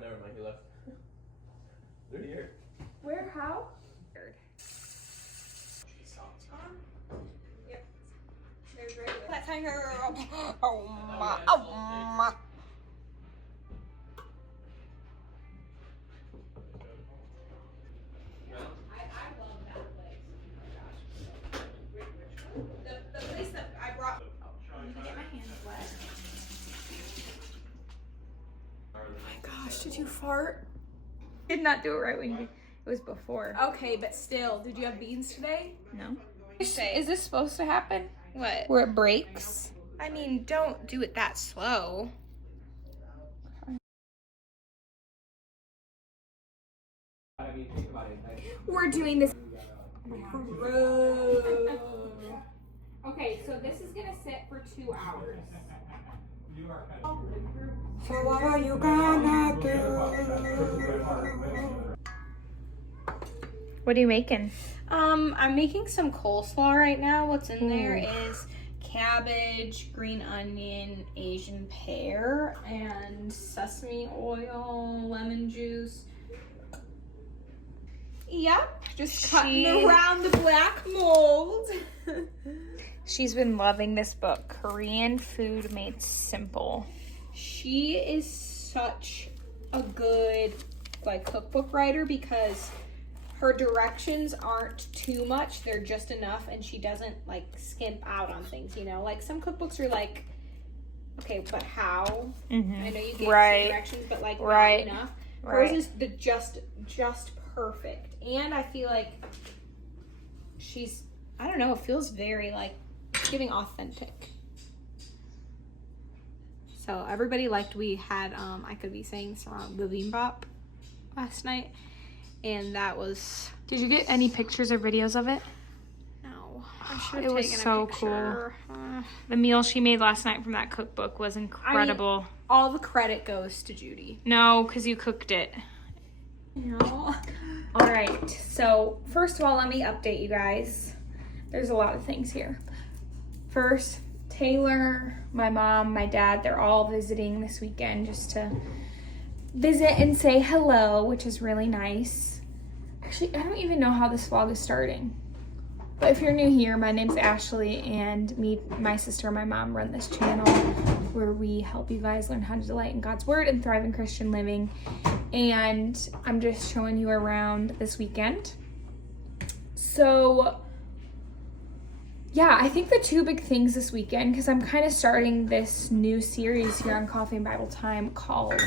never mind, he left. They're here. Where? How? Yep. There's right there. That time girl. Oh my. Oh my. I love that place. Oh my gosh. The place that I brought. I'm gonna get my hands wet. Oh my gosh, did you fart? Did not do it right when it was before. Okay, but still, did you have beans today? No. Is Is this supposed to happen? what? Where it breaks? I mean, don't do it that slow. I mean, think about it. We're doing this. Okay, so this is gonna sit for 2 hours. So what are you gonna do? What are you making? I'm making some coleslaw right now. What's in there is cabbage, green onion, Asian pear, and sesame oil, lemon juice. Yep, just cutting around the black mold. She's been loving this book, Korean Food Made Simple. She is such a good cookbook writer because her directions aren't too much, they're just enough, and she doesn't skimp out on things, you know? Like some cookbooks are like, okay, but how? Mm-hmm. I know you gave Right. some directions, but not enough. Right. Hers is the just perfect. And I feel like she's, I don't know, it feels very giving authentic. So everybody liked, we had, I could be saying some bibimbap last night. And that was... Did you get any pictures or videos of it? No. I should It have was taken so a picture. The meal she made last night from that cookbook was incredible. All the credit goes to Judy. No, because you cooked it. No. All right, so first of all, let me update you guys. There's a lot of things here. First, Taylor, my mom, my dad, they're all visiting this weekend just to visit and say hello, which is really nice. Actually, I don't even know how this vlog is starting. But if you're new here, my name's Ashley, and me, my sister, and my mom run this channel where we help you guys learn how to delight in God's Word and thrive in Christian living. And I'm just showing you around this weekend. So, yeah, I think the two big things this weekend, because I'm kind of starting this new series here on Coffee and Bible Time called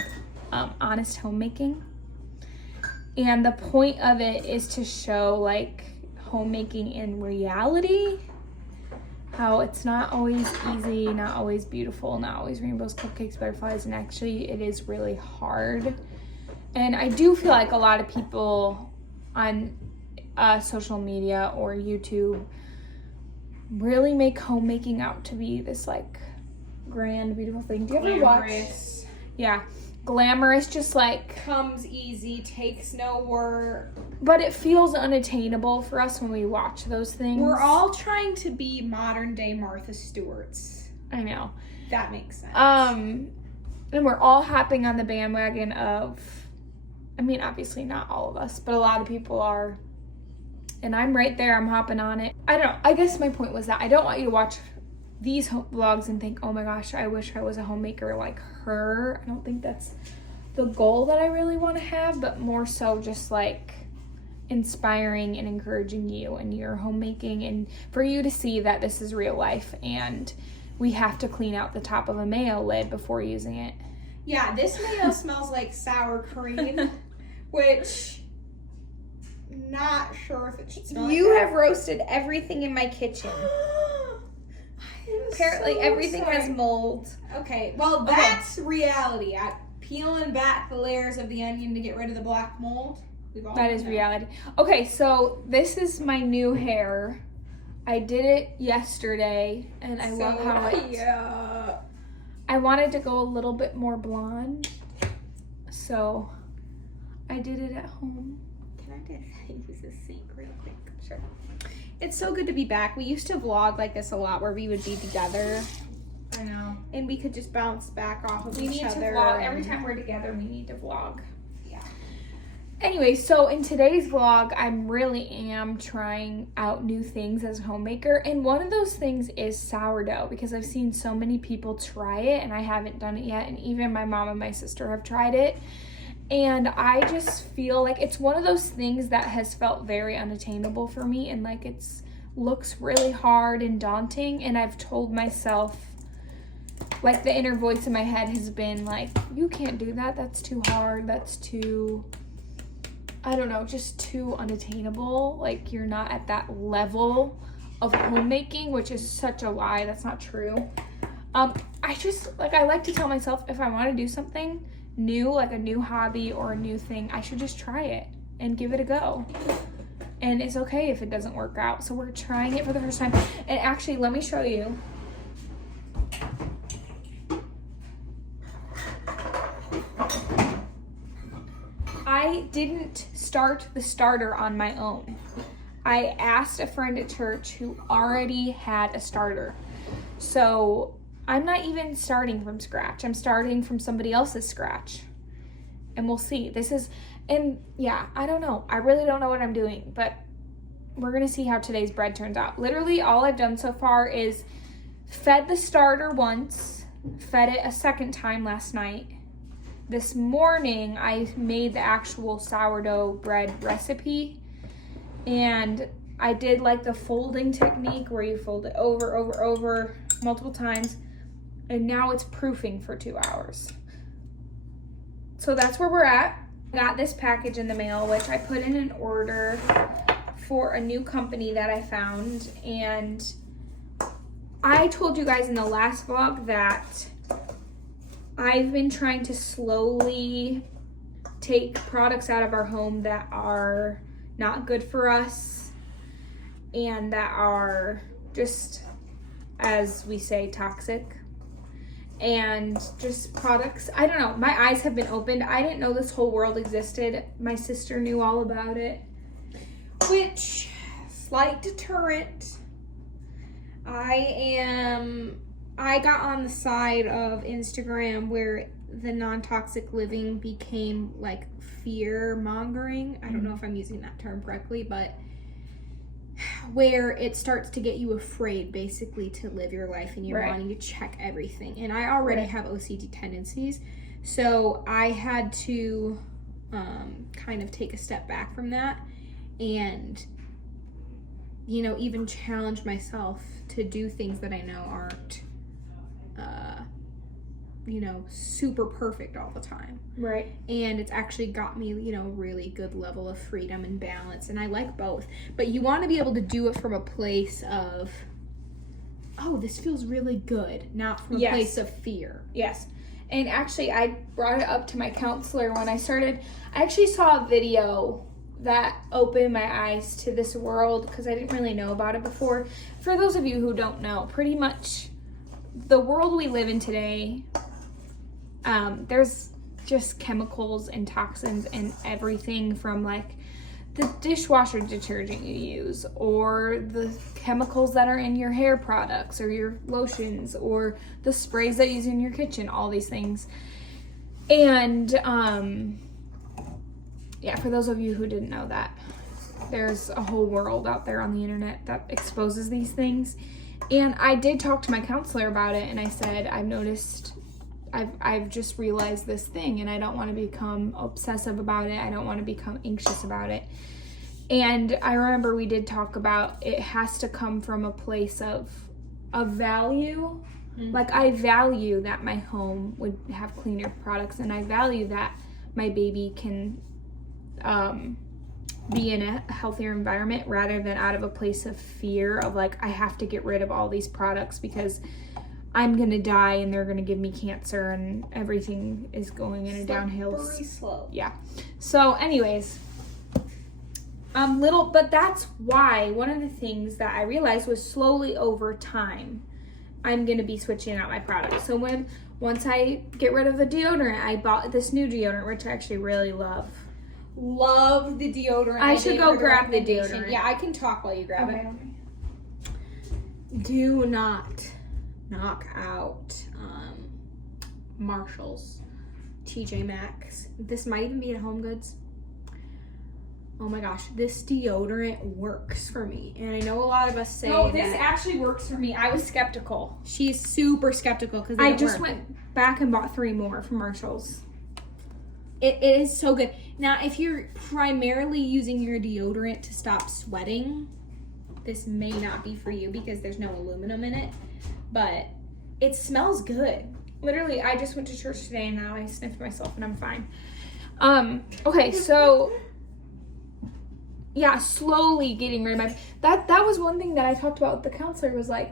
Honest Homemaking. And the point of it is to show homemaking in reality, how it's not always easy, not always beautiful, not always rainbows, cupcakes, butterflies, and actually it is really hard. And I do feel like a lot of people on social media or YouTube really make homemaking out to be this grand, beautiful thing. Do you ever watch? Yeah. Glamorous, just Comes easy, takes no work. But it feels unattainable for us when we watch those things. We're all trying to be modern day Martha Stewarts. I know. That makes sense. And we're all hopping on the bandwagon of, I mean, obviously not all of us, but a lot of people are. And I'm right there, I'm hopping on it. I don't know, I guess my point was that I don't want you to watch these vlogs and think, oh my gosh, I wish I was a homemaker like her. I don't think that's the goal that I really want to have, but more so just inspiring and encouraging you in your homemaking, and for you to see that this is real life and we have to clean out the top of a mayo lid before using it. Yeah, this mayo smells like sour cream, which not sure if it should smell You like have roasted everything in my kitchen. Apparently everything has mold. Okay, well that's reality. I'm peeling back the layers of the onion to get rid of the black mold. That is reality. Okay, so this is my new hair. I did it yesterday, and I love how I wanted to go a little bit more blonde, so I did it at home. Can I just use this sink real quick? Sure. It's so good to be back. We used to vlog like this a lot where we would be together I know. And we could just bounce back off of We each need to other. vlog. Every time we're together, we need to vlog. Yeah. Anyway, so in today's vlog, I really am trying out new things as a homemaker. And one of those things is sourdough, because I've seen so many people try it and I haven't done it yet. And even my mom and my sister have tried it. And I just feel like it's one of those things that has felt very unattainable for me. And like looks really hard and daunting. And I've told myself, like the inner voice in my head has been like, you can't do that. That's too hard. That's too, I don't know, just too unattainable. Like you're not at that level of homemaking, which is such a lie. That's not true. I just, like, I like to tell myself if I want to do something new, like a new hobby or a new thing, I should just try it and give it a go. And it's okay if it doesn't work out. So we're trying it for the first time. And actually, let me show you. I didn't start the starter on my own. I asked a friend at church who already had a starter. So I'm not even starting from scratch. I'm starting from somebody else's scratch. And we'll see. And yeah, I don't know. I really don't know what I'm doing, but we're going to see how today's bread turns out. Literally all I've done so far is fed the starter once, fed it a second time last night. This morning, I made the actual sourdough bread recipe, and I did like the folding technique where you fold it over multiple times, and now it's proofing for 2 hours. So that's where we're at. I got this package in the mail, which I put in an order for a new company that I found, and I told you guys in the last vlog that I've been trying to slowly take products out of our home that are not good for us and that are just, as we say, toxic. And just products, I don't know, my eyes have been opened. I didn't know this whole world existed. My sister knew all about it. Which, slight deterrent. I got on the side of Instagram where the non-toxic living became like fear mongering. I don't know if I'm using that term correctly, but where it starts to get you afraid basically to live your life and you're wanting to check everything. And I already have OCD tendencies, so I had to kind of take a step back from that and, you know, even challenge myself to do things that I know aren't you know, super perfect all the time. Right. And it's actually got me, you know, really good level of freedom and balance. And I like both. But you want to be able to do it from a place of, oh, this feels really good, not from a place of fear. Yes. And actually, I brought it up to my counselor when I started. I actually saw a video that opened my eyes to this world because I didn't really know about it before. For those of you who don't know, pretty much the world we live in today, there's just chemicals and toxins and everything from like the dishwasher detergent you use or the chemicals that are in your hair products or your lotions or the sprays that you use in your kitchen, all these things. And yeah, for those of you who didn't know that, there's a whole world out there on the internet that exposes these things. And I did talk to my counselor about it, and I said, I've just realized this thing, and I don't want to become obsessive about it. I don't want to become anxious about it. And I remember we did talk about it has to come from a place of value. Mm-hmm. Like, I value that my home would have cleaner products, and I value that my baby can be in a healthier environment rather than out of a place of fear of like, I have to get rid of all these products because I'm gonna die and they're gonna give me cancer and everything is going in a downhill slope. Yeah. So anyways, but that's why one of the things that I realized was slowly over time, I'm gonna be switching out my products. So once I get rid of the deodorant, I bought this new deodorant, which I actually really love. Love the deodorant. I should go grab the deodorant. Yeah, I can talk while you grab it. Do not knock out Marshall's, TJ Maxx. This might even be at Home Goods. Oh my gosh, this deodorant works for me. And I know a lot of us say this actually works for me. I was skeptical. She's super skeptical because I just went back and bought 3 more from Marshall's. It is so good. Now, if you're primarily using your deodorant to stop sweating, this may not be for you because there's no aluminum in it, but it smells good. Literally, I just went to church today and now I sniffed myself and I'm fine. Okay, so yeah, slowly getting rid of my that was one thing that I talked about with the counselor was like,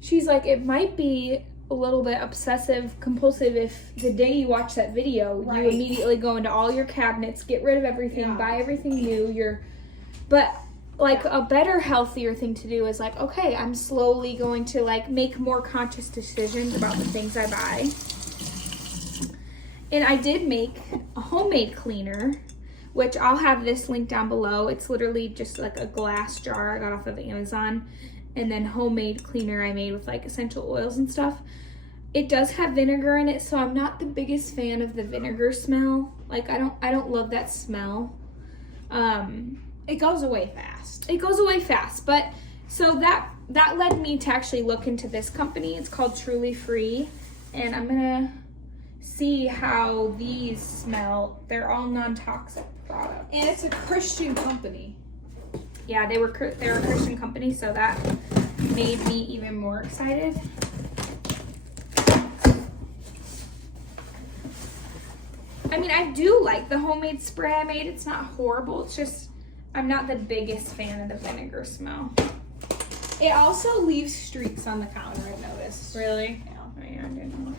she's like, it might be a little bit obsessive compulsive if the day you watch that video, you immediately go into all your cabinets, get rid of everything, buy everything new. But like a better, healthier thing to do is like, okay, I'm slowly going to like make more conscious decisions about the things I buy. And I did make a homemade cleaner, which I'll have this link down below. It's literally just like a glass jar I got off of Amazon. And then homemade cleaner I made with like essential oils and stuff. It does have vinegar in it, so I'm not the biggest fan of the vinegar smell. Like I don't love that smell. It goes away fast. It goes away fast, but so that led me to actually look into this company. It's called Truly Free, and I'm gonna see how these smell. They're all non-toxic products, And it's a Christian company. Yeah, they're a Christian company, so that made me even more excited. I mean, I do like the homemade spray I made. It's not horrible. It's just I'm not the biggest fan of the vinegar smell. It also leaves streaks on the counter, I've noticed. Really? Yeah. Oh, yeah, I didn't know.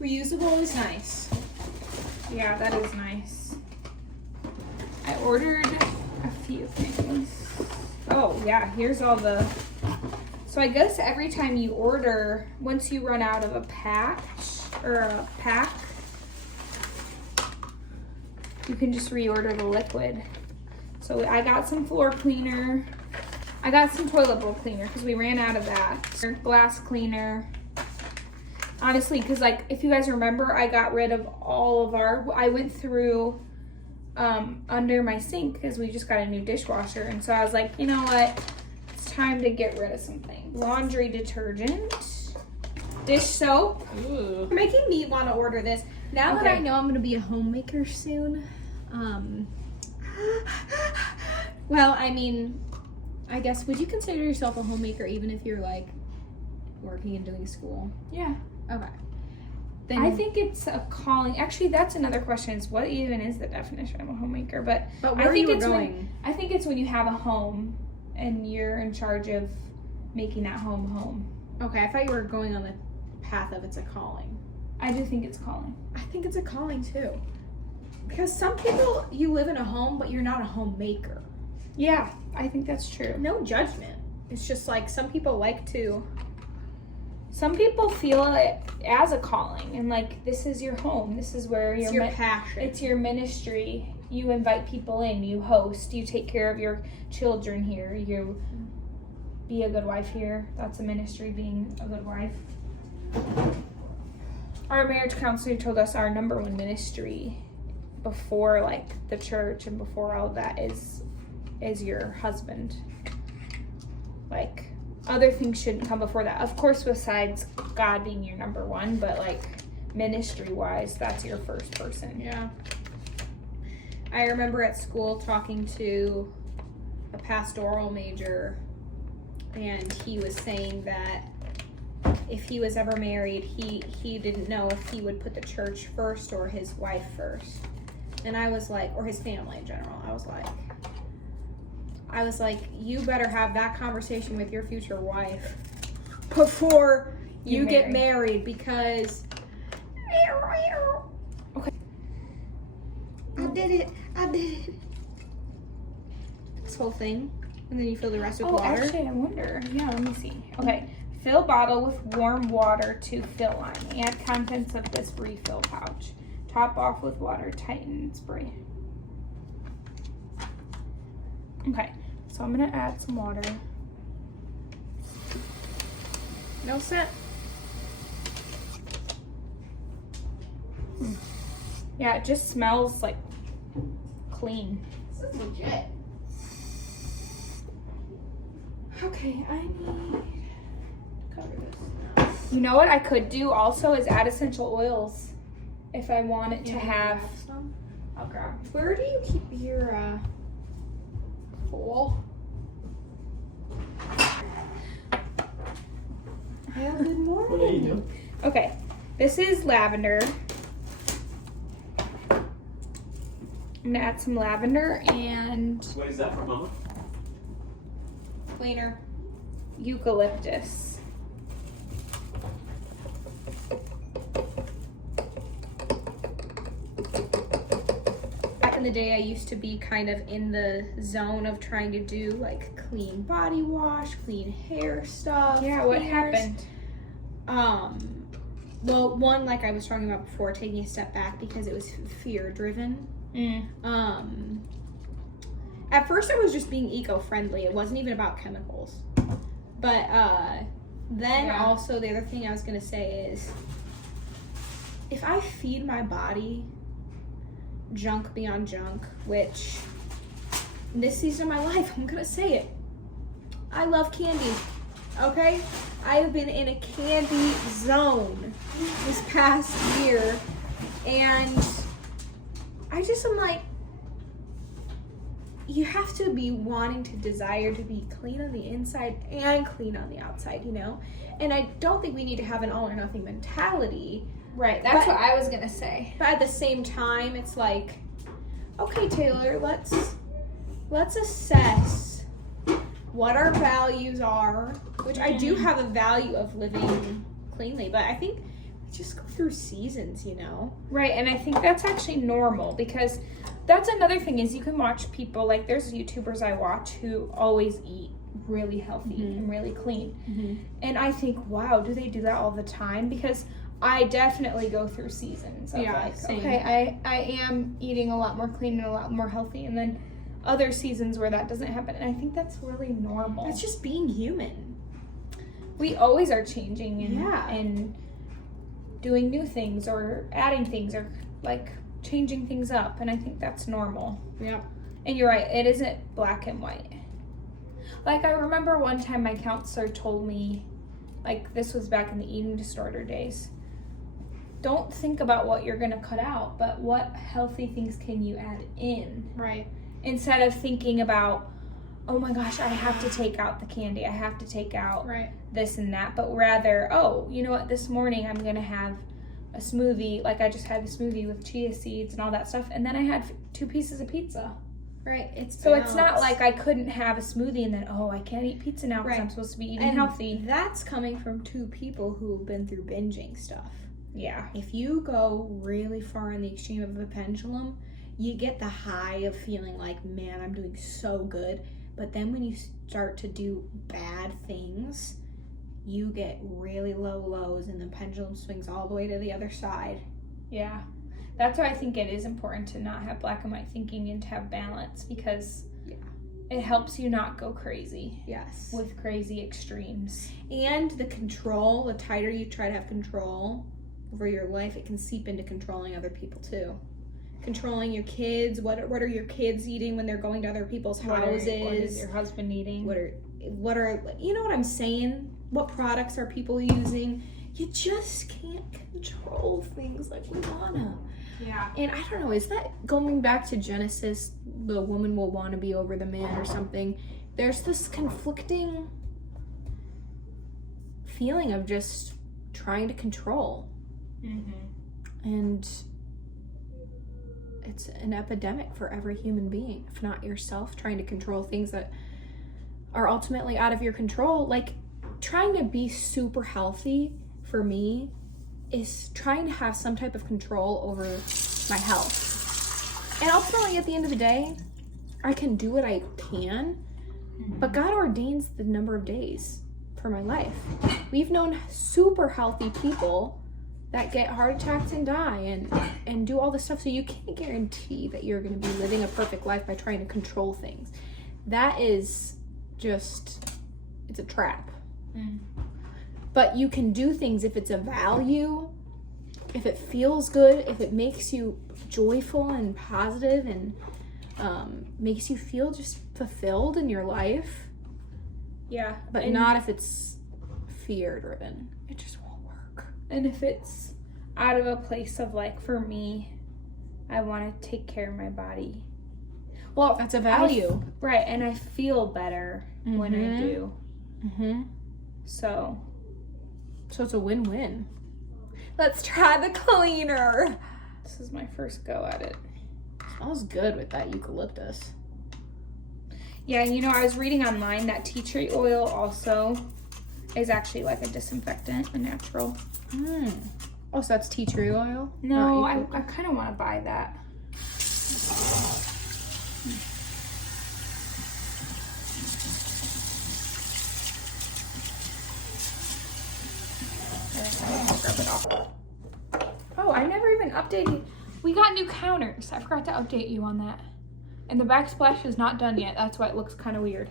Reusable is nice. Yeah, that is nice. I ordered a few things. Oh, yeah, here's all the... So I guess every time you order, once you run out of a pack, you can just reorder the liquid. So I got some floor cleaner. I got some toilet bowl cleaner because we ran out of that. Glass cleaner. Honestly, because like if you guys remember, I got rid of all of I went through under my sink because we just got a new dishwasher, and so I was like, you know what, it's time to get rid of some things. Laundry detergent, dish soap. Ooh. You're making me want to order this. Now that I know I'm going to be a homemaker soon, well, I mean, I guess, would you consider yourself a homemaker even if you're like working and doing school? Yeah. Okay. Then I think it's a calling. Actually, that's another question. Is what even is the definition of a homemaker? But where I think are you it's going? I think it's when you have a home and you're in charge of making that home. Okay, I thought you were going on the path of it's a calling. I do think it's calling. I think it's a calling too. Because some people, you live in a home, but you're not a homemaker. Yeah, I think that's true. No judgment. It's just like some people like to. Some people feel it as a calling, and like this is your home. This is where it's your passion. It's your ministry. You invite people in. You host. You take care of your children here. You be a good wife here. That's a ministry, being a good wife. Our marriage counselor told us our number one ministry before like the church and before all of that is your husband. Like, other things shouldn't come before that. Of course, besides God being your number one, but like ministry-wise, that's your first person. Yeah. I remember at school talking to a pastoral major, and he was saying that if he was ever married, he didn't know if he would put the church first or his wife first. And I was like, or his family in general. I was like, you better have that conversation with your future wife before you get married, because this whole thing, and then you fill the rest with Oh, water. actually, I wonder. Yeah, let me see. Okay. Fill bottle with warm water to fill line. Add contents of this refill pouch. Top off with water. Tighten and spray. Okay. So I'm going to add some water. No scent. Yeah, it just smells like clean. This is legit. Okay, I need to cover this. You know what I could do also is add essential oils if I want it to have. Some. I'll grab. Where do you keep your bowl? Well, good morning. What are you doing? Okay, this is lavender. I'm gonna add some lavender and What is that for, Mama? Cleaner. eucalyptus. Back in the day, I used to be kind of in the zone of trying to do like clean body wash, clean hair stuff. Yeah, what cleaners. happened? Well, one, like I was talking about before, taking a step back because it was fear driven. At first I was just being eco-friendly. It wasn't even about chemicals. But then Yeah. also the other thing I was gonna say is if I feed my body junk beyond junk, which in this season of my life, I'm gonna say it. I love candy. Okay? I have been in a candy zone this past year, and I just am like, you have to be wanting to desire to be clean on the inside and clean on the outside, you know? And I don't think we need to have an all or nothing mentality. Right, that's But- what I was gonna say. But at the same time, it's like, okay, Taylor, let's assess what our values are, which I do have a value of living cleanly, but I think we just go through seasons, you know? Right, and I think that's actually normal because that's another thing is you can watch people, like there's YouTubers I watch who always eat really healthy and really clean. And I think, wow, do they do that all the time? Because I definitely go through seasons of like, same. okay, I am eating a lot more clean and a lot more healthy, and then other seasons where that doesn't happen. And I think that's really normal. It's just being human. We always are changing and, Yeah. and doing new things or adding things or like changing things up, and I think that's normal. Yeah. And you're right, it isn't black and white. Like I remember one time my counselor told me, like this was back in the eating disorder days, don't think about what you're gonna cut out, but what healthy things can you add in? Right. Instead of thinking about, oh my gosh, I have to take out the candy, I have to take out Right. this and that, but rather, oh, you know what, this morning I'm gonna have a smoothie, like I just had a smoothie with chia seeds and all that stuff, and then I had 2 pieces of pizza. Right. It's So it's not balance. like I couldn't have a smoothie and then, oh, I can't eat pizza now because Right. I'm supposed to be eating and healthy. That's coming from 2 people who've been through binging stuff. Yeah. If you go really far in the extreme of a pendulum, you get the high of feeling like, man, I'm doing so good. But then when you start to do bad things, you get really low lows and the pendulum swings all the way to the other side. Yeah. That's why I think it is important to not have black and white thinking and to have balance, because it helps you not go crazy Yes. with crazy extremes. And the control, the tighter you try to have control over your life, it can seep into controlling other people too. Controlling your kids. What are your kids eating when they're going to other people's houses? What is your husband eating? What are you know what I'm saying? What products are people using? You just can't control things like we wanna. Yeah. And I don't know, is that going back to Genesis, the woman will want to be over the man or something? There's this conflicting feeling of just trying to control. And it's an epidemic for every human being, if not yourself, trying to control things that are ultimately out of your control. Like, trying to be super healthy for me is trying to have some type of control over my health. And ultimately, at the end of the day, I can do what I can, but God ordains the number of days for my life. We've known super healthy people that get heart attacks and die and do all this stuff. So you can't guarantee that you're going to be living a perfect life by trying to control things. That is just, it's a trap. But you can do things if it's a value, if it feels good, if it makes you joyful and positive and makes you feel just fulfilled in your life. Yeah. But not if it's fear driven. It just won't work. And if it's out of a place of like, for me, I want to take care of my body. Well, that's a value. Right. And I feel better when I do. So it's a win-win. Let's try the cleaner. This is my first go at it. Smells good with that eucalyptus. Yeah, you know, I was reading online that tea tree oil also is actually like a disinfectant, a natural. Oh, so that's tea tree oil? No, I kind of want to buy that. Oh, I never even updated. We got new counters. I forgot to update you on that. And the backsplash is not done yet. That's why it looks kind of weird.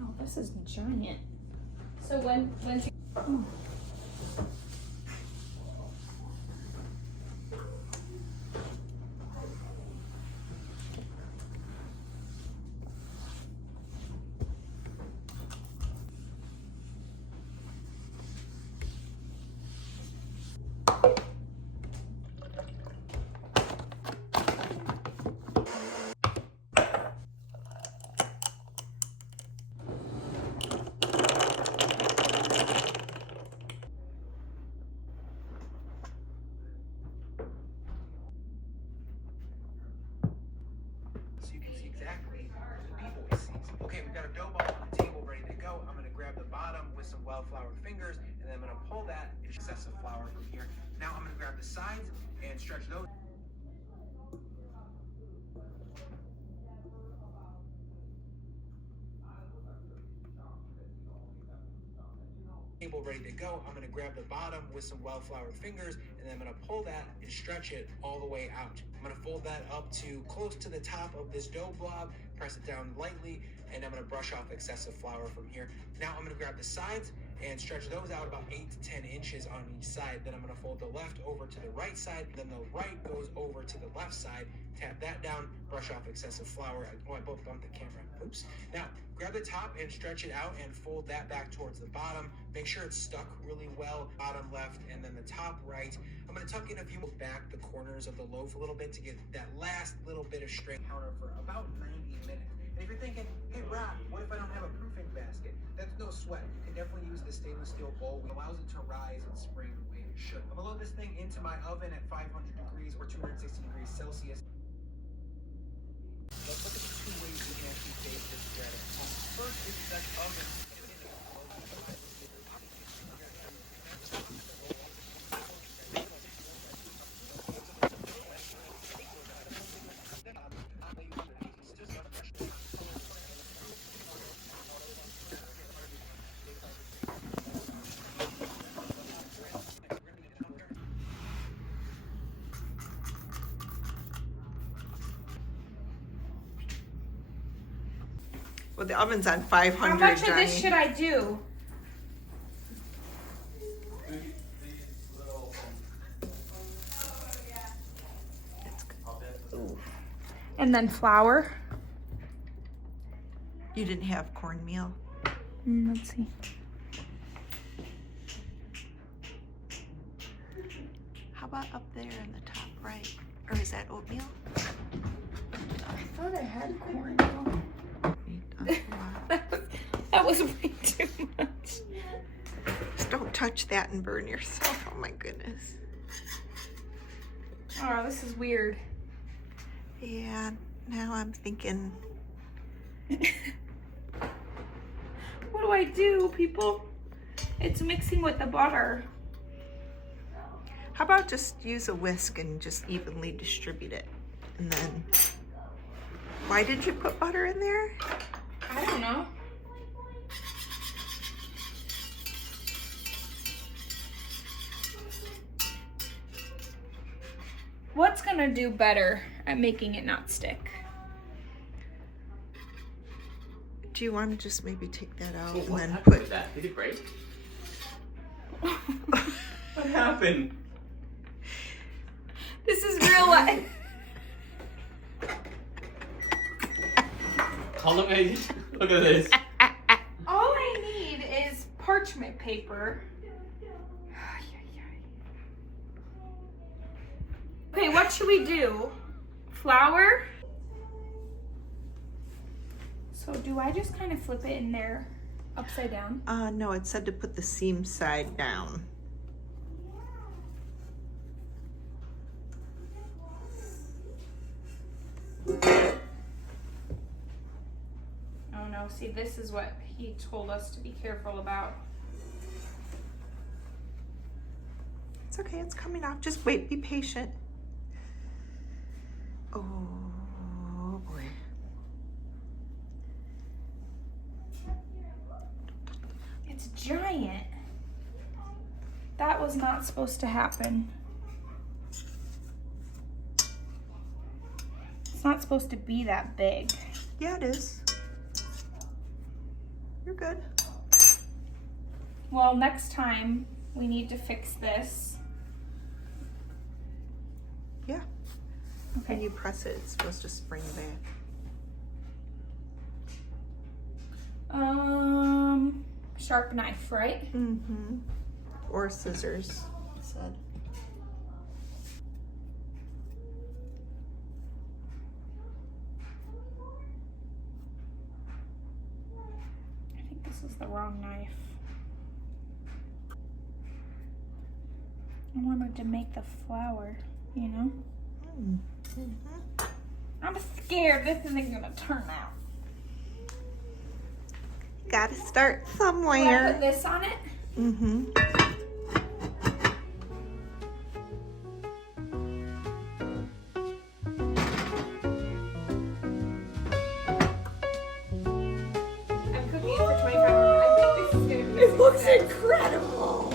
Oh, this is giant. So when's your... Oh. So you can see exactly what the bee boy sees. Okay, we've got a dough ball on the table ready to go. I'm gonna grab the bottom with some well-floured fingers, and then I'm gonna pull that excessive flour from here. Now I'm gonna grab the sides and stretch those. Table ready to go. I'm going to grab the bottom with some well-floured fingers, and then I'm going to pull that and stretch it all the way out. I'm going to fold that up to close to the top of this dough blob, press it down lightly, and I'm going to brush off excessive flour from here. Now I'm going to grab the sides and stretch those out about 8 to 10 inches on each side. Then I'm going to fold the left over to the right side, then the right goes over to the left side. Tap that down, brush off excessive flour. Oh, I both bumped the camera. Oops. Now, grab the top and stretch it out and fold that back towards the bottom. Make sure it's stuck really well, bottom left, and then the top right. I'm going to tuck in a few back the corners of the loaf a little bit to get that last little bit of strength. Counter for about 90 minutes. And if you're thinking, hey, Rob, what if I don't have a proofing basket? That's no sweat. You can definitely use the stainless steel bowl. It allows it to rise and spring the way it should. I'm going to load this thing into my oven at 500 degrees or 260 degrees Celsius. Let's look at the two ways we can actually bake this bread. First is the Dutch oven. Well, the oven's on 500. How much of Johnny. this should I do? And then flour. You didn't have cornmeal. Let's see. How about up there in the top right? Or is that oatmeal? I thought I had cornmeal. That was way too much. Just don't touch that and burn yourself. Oh my goodness. Oh, this is weird. Yeah, now I'm thinking. What do I do, people? It's mixing with the butter. How about just use a whisk and just evenly distribute it? And then, why did you put butter in there? I don't know. What's gonna do better at making it not stick? Do you want to just maybe take that out Oh, and what then happened put with that? Did it break? What happened? This is real life. How long I look at this? All I need is parchment paper. Okay, what should we do? Flour? So do I just kind of flip it in there upside down? no, it said to put the seam side down. Oh no, see, this is what he told us to be careful about. It's okay, it's coming off. Just wait, be patient. Oh boy. It's giant. That was not supposed to happen. It's not supposed to be that big. Yeah, it is. You're good. Well, next time we need to fix this. Yeah. Okay. When you press it, it's supposed to spring back. Sharp knife, right? Mm-hmm. Or scissors, it said. I think this is the wrong knife. I wanted to make the flour, you know? Mm-hmm. I'm scared this isn't gonna turn out. Gotta start Should I somewhere. put this on it? Mm-hmm. I'm cooking it for 25 minutes. I think this is gonna be. It looks incredible.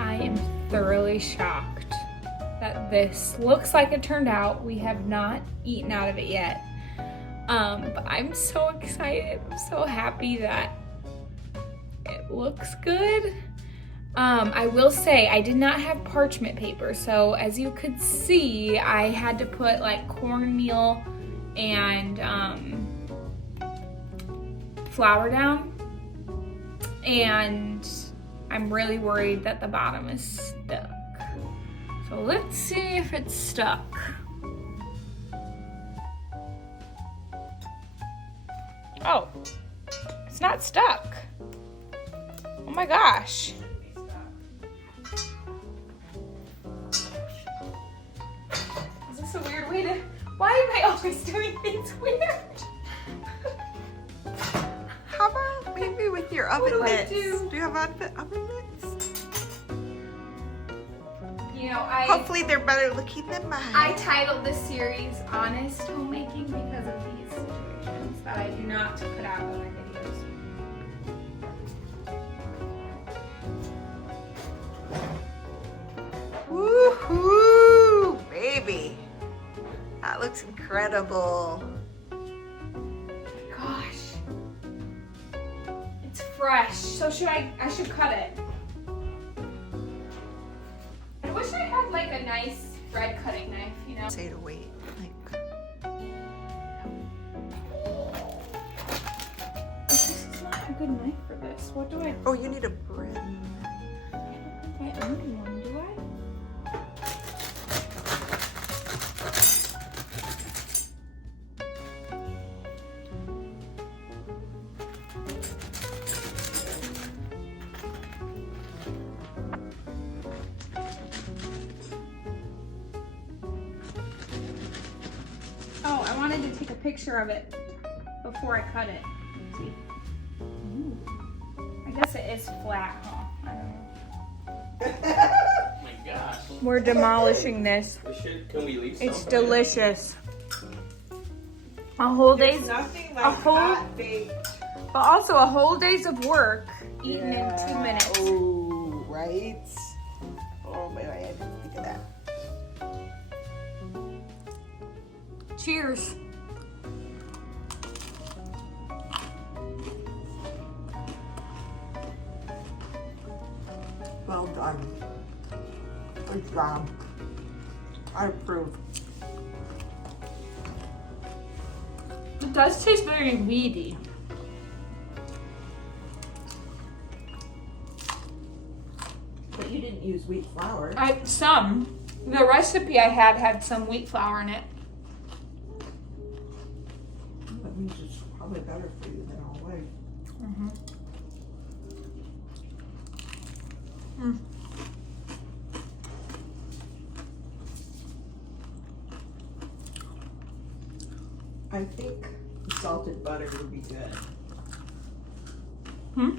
I am thoroughly shocked that this looks like it turned out. We have not eaten out of it yet. But I'm so excited. I'm so happy that it looks good. I will say I did not have parchment paper, so as you could see, I had to put like cornmeal and flour down, and I'm really worried that the bottom is stuck. So let's see if it's stuck. Oh, it's not stuck. Oh my gosh. Is this a weird way to, why am I always doing things weird? How about maybe with your oven do I mitts? do? Do you have oven mitts? You know, Hopefully they're better looking than mine. I titled this series Honest Homemaking because of these situations that I do not put out in my videos. Woohoo, baby. That looks incredible. Gosh. It's fresh. So I should cut it. I wish I had like a nice bread cutting knife, you know? Say to wait. Like, This is not a good knife for this. What do I oh, you need a bread. I don't think I own one, do I? wanted to take a picture of it before I cut it. See? I guess it is flat, huh? I don't know. Oh my gosh. We're demolishing this. Can we leave some? It's delicious. A whole day's, Nothing like a whole- hot baked. but also a whole day's of work eaten in 2 minutes. Oh, right? Oh, my, I didn't think of that. Cheers. Well done. Good job. I approve. It does taste very weedy. But you didn't use wheat flour. The recipe I had some wheat flour in it. That means it's probably better for you than always. Mm-hmm. Mm. I think salted butter would be good. Hmm?